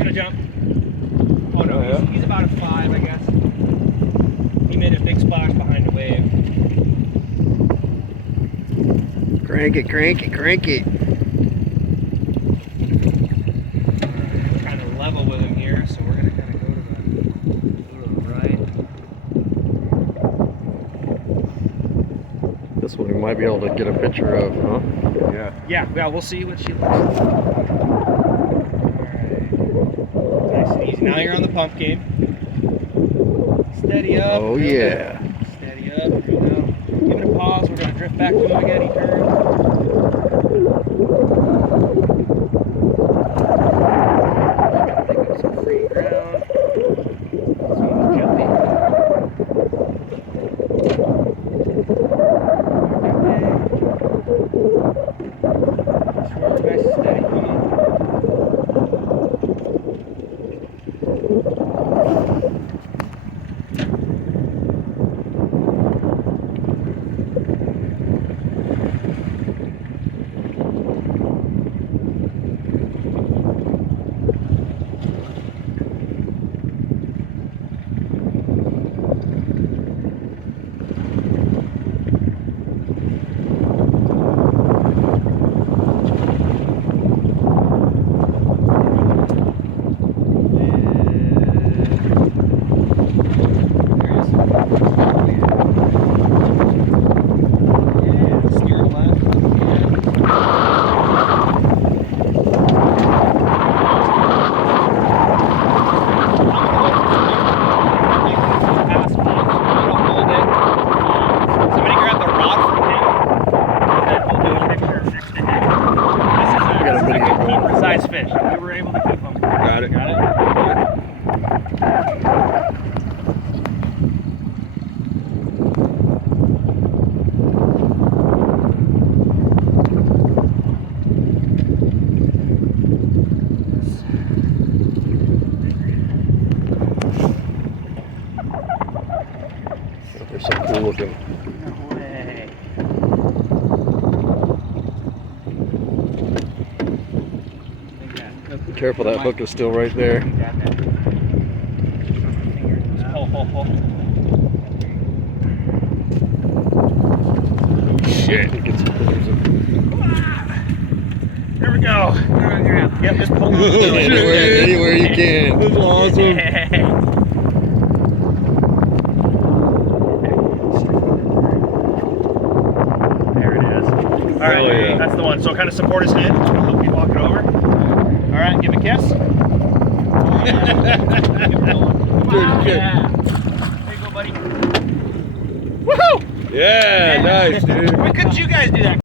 gonna jump. Oh no, yeah. he's about a 5, I guess. He made a big splash behind the wave. Crank it, crank it, crank it. We're kind of level with him here, so we're gonna kind of go to the right. This one we might be able to get a picture of, huh? Yeah, we'll see what she looks like. Alright. Nice and easy. Now you're on the pump game. Steady up. Oh yeah. Steady up. You know. Give it a pause. We're gonna drift back to him again. He turned. Pick up some free ground. So he's jumping. Nice and steady. Come on. Size fish. We were able to keep them. Got it. Got it? They're so cool looking. No way. Be careful, that hook is still right there. Pull. Shit. It gets There we go. Yep, just pull. anywhere you can. This is awesome. There it is. All right, yeah. That's the one. So kind of support his head. Help me walk it over. All right, give a kiss. Yeah. There you go, buddy. Yeah, nice, dude. Why couldn't you guys do that?